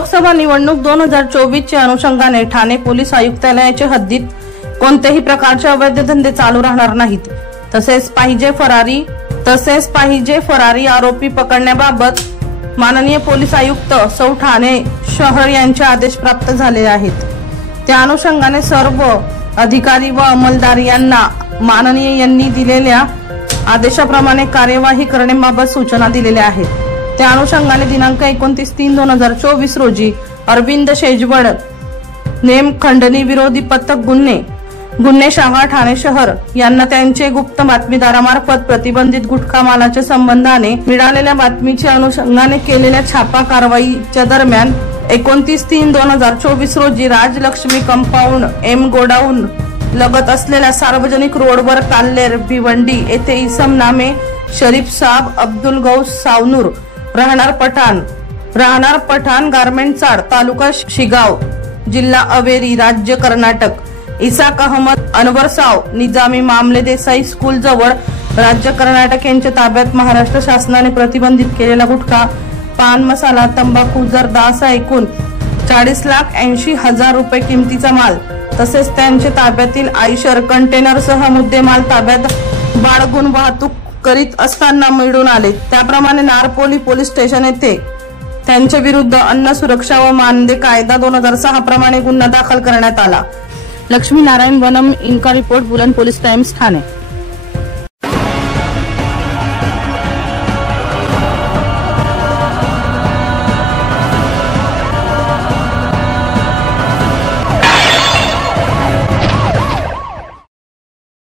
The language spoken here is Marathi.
लोकसभा निवडणूक 2024 च्या अनुषंगाने ठाणे पोलीस आयुक्तालयाच्या हद्दीत कोणत्याही प्रकारचे अवैध धंदे चालू राहणार नाहीत। तसेच पाहिजे फरारी आरोपी पकडण्याबाबत माननीय पोलीस आयुक्त सौ ठाणे शहर यांचे आदेश प्राप्त झाले आहेत। त्या अनुषंगाने सर्व अधिकारी व अंमलदार यांना माननीय यांनी दिलेल्या आदेशाप्रमाणे कार्यवाही करण्याबाबत सूचना दिलेल्या आहेत। त्या अनुषंगाने दिनांक 29/3/2024 रोजी अरविंद शेजवड नेम खंडणी विरोधी पथक गुन्हे शाखा ठाणे शहर यांना त्यांचे गुप्त बातमीदारामार्फत प्रतिबंधित गुटखा मालाच्या संबंधाने मिळालेल्या बातमीच्या अनुषंगाने केलेल्या छापा कारवाईच्या दरम्यान 29/3/2024 रोजी राजलक्ष्मी कंपाऊंड एम गोडाऊन लगत असलेल्या सार्वजनिक रोडवर काल्लेर भिवंडी येथे इसम नामे शरीफ साब अब्दुल गौस सावनूर राहणार पठाण गारमेंट चाड तालुका शिगाव जिल्हा अवेरी राज्य कर्नाटक इसाक अहमद अनवरसाव निजामी मामले देसाई स्कूल जवळ राज्य कर्नाटक यांच्या ताब्यात महाराष्ट्र शासनाने प्रतिबंधित केलेला गुटखा पान मसाला तंबाखू जर्दा असा एकूण 40,80,000 रुपये किमतीचा माल तसेच त्यांच्या ताब्यातील आयशर कंटेनरसह मुद्देमाल ताब्यात बाळगून वाहतूक करीत असताना मिळून आले। त्याप्रमाणे नारपोली पोलीस स्टेशन येथे त्यांच्या विरुद्ध अन्न सुरक्षा व मानदे कायदा 2006 प्रमाणे गुन्हा दाखल करण्यात आला। लक्ष्मी नारायण वनम इनका रिपोर्ट बुलंद पोलीस टाइम्स ठाणे।